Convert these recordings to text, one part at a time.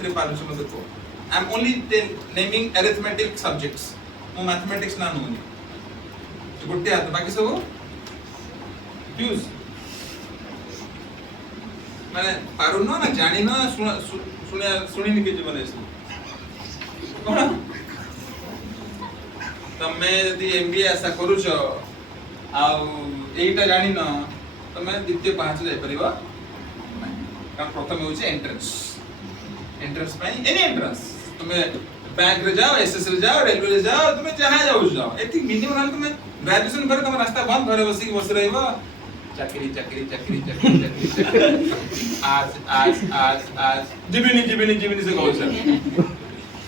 कोथरे पारुछ मते को I am only naming arithmetic subjects मो मैथमेटिक्स ना नुनी गोटे हाथ बाकी सब फ्यूज माने पारुन ना जानि ना सुनी नि के जीवन ऐसे कोन तमे यदि एमबीए आशा करूछ आ एटा जानि न तमे द्वितीय पांच जाय परिबा कारण प्रथम होचे एंट्रेंस पाई एनी एंट्रेंस तमे बैंक रे जाओ एसएस रे जाओ रेलवे रे जाओ तमे जहां जाओ एथि मिनिमम तमे ग्रेजुएशन पर तमे रास्ता बंद घरे बस रहइबो चाकरी आज जीवनी से कहू सर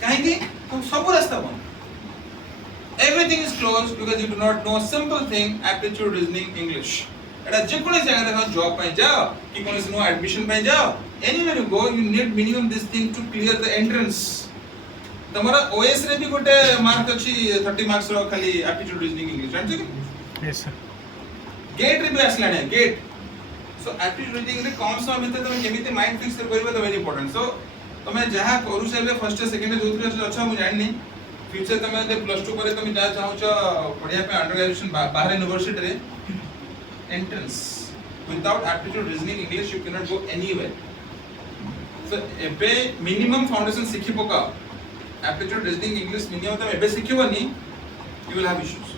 काहे कि तुम सब रास्ता बंद everything is closed because you do not know a simple thing aptitude reasoning English एटा जे कोन जगह देखो जॉब पे जाओ कि कोन से नो एडमिशन पे जाओ anywhere you go you need minimum this thing to clear the entrance तमरा ओएस रे भी गोटे मार्क अछि 30 मार्क्स रो खाली एप्टीट्यूड रीजनिंग इंग्लिश जानछ कि यस सर गेट रे भी आसलाने गेट सो एप्टीट्यूड रीजनिंग रे कम समय भीतर तमे केमिते माइंड फिक्स करबो तो वेरी इंपोर्टेंट सो तमे जहा करू से फर्स्ट सेकंड जोथरे अच्छा मु जाननी फ्यूचर तमे दे प्लस 2 करे तमे जा चाहौ पढिया पे अंडर ग्रेजुएशन बाहर यूनिवर्सिटी रे entrance without aptitude reasoning English you cannot go anywhere so ebe minimum foundation sikhi poka aptitude reasoning English minimum tame ebe sikhibani you will have issues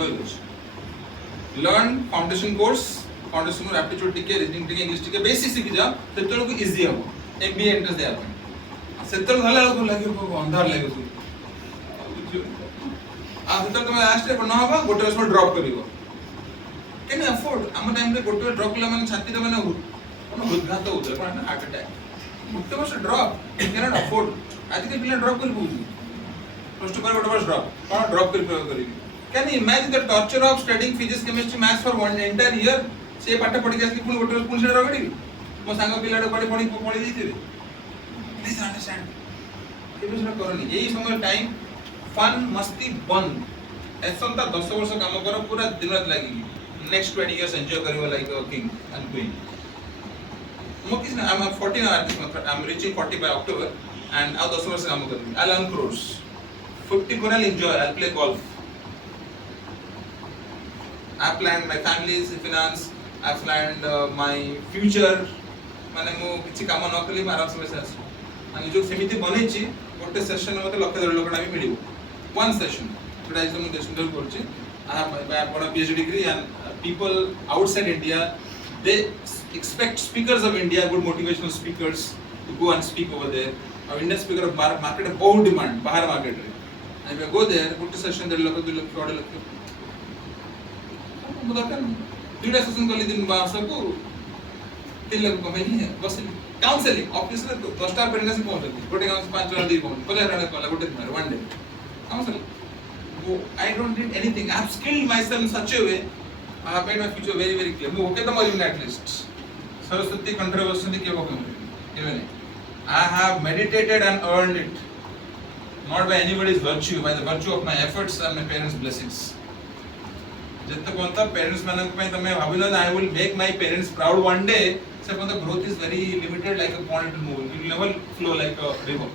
good learn foundation course foundation or aptitude tike reasoning tike English tike basic sikhi ja setolo ko easy habo MBA entrance de apan setolo dhala ko lagibo अंधार लागे तू आ setolo tame last रे न हबा गोटे वर्ष drop करिवो can you afford am time रे गोटे ड्रॉप कला माने छाती रे माने कोन हृदघात होत कोन हार्ट अटैक गोटे वर्ष ड्रॉप you cannot afford आज के पिला ड्रॉप कर बुझी प्लस 2 पर गोटे वर्ष ड्रॉप कोन ड्रॉप करी can you imagine the torture of studying physics chemistry maths for one entire year से पाठ पढी के पुनी गोटे वर्ष पुनी से रगडी मो सांग पिला पढी देथिबे प्लीज अंडरस्टैंड केबे से करनी एई समय टाइम फन मस्ती बंद एसंता 10 वर्ष काम करो पूरा दिन रात लागी next 20 years enjoy karibo like a king and queen mo kis na I'm 14 at this month I'm reaching 40 by October and now 10 years kaam karni I'll earn crores 50 crore I'll enjoy I'll play golf I planned my family's finance I planned my future mane mo kichi kaam न kali मारा समय से ani jo semiti baneichi gote session mate lakh dor lokana bi midibo one session today is the destination korchi I have a PhD degree and people outside India they expect speakers of India good motivational speakers to go and speak over there our Indian speaker of market a बहुत demand bahar market re and we go there good session 1.5 lakh 2 lakh 4 lakh मुदकन दुटा session कली दिन बास को 3 lakh कमाई है बस counselling office रे 10 टा पेरेंट्स पहुंचती गोटे गांव 5 जण दी पहुंच 50 जण कला गोटे दिन one day counselling I don't need anything. I have skilled myself in such a way. I have made my future very, very clear. I have done at least. Saraswati controversy even I have meditated and earned it. Not by anybody's virtue, by the virtue of my efforts and my parents' blessings. Jette konta parents manank pai tame bhabilo I will make my parents proud one day. Se konta growth is very limited like a pond to move. It will never flow like a river.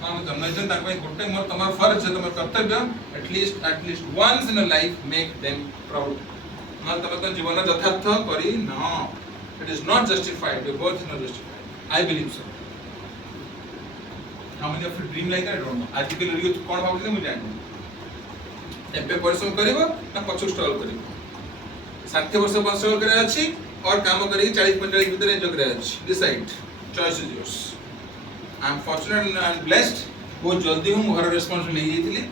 हम जन्मजन तक में गोटे मोर तमर फर्ज है तमर कर्तव्य at least once in a life make them proud न तम तो जीवन यथार्थ करी न it is not justified your words is not justified I believe so how many of you dream like that I don't know आजकल youth कोन भाबुते मु जानि एबे परिश्रम करिवो ना पछु स्ट्रगल करिवो 60 वर्ष पर स्ट्रगल करे अछि और काम करी 40 45 भीतर एंजॉय करे अछि decide choice is yours I am fortunate and blessed बहुत जल्दी हूँ घर रिस्पांसिबिलिटी ले थी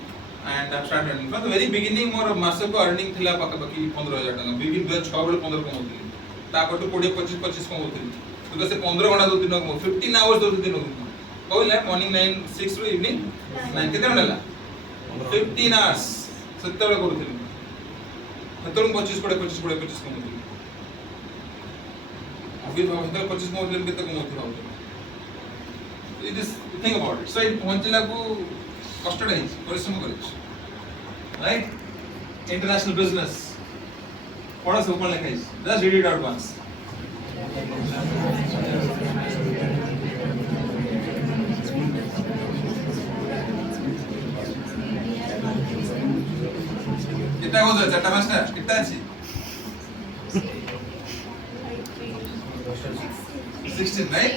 and I started earning from the very beginning more mask को अर्निंग थिला पाका बाकी 15000 टका बिगिन 2006 बेले 15 कमौଥିଲି तापटू 20 25 कमौଥିଲି तो से 15 घंटा दो दिन को 15 आवर्स दो दिन को कहला मॉर्निंग 9 6 रो इवनिंग 9 केते घंटा 15 आवर्स सत्तबे करूଥିଲି हतरु 25 कमौଥିଲି अभी हतरु 25 कमौଥିଲି केते कमौଥିଲି it is think about it so it पहुंचला को कष्ट रही परिश्रम करिस right international business पढ़ा से ऊपर लिखा है just read it out once কিটা কত চারটা পাঁচটা কিটা আছে 16 right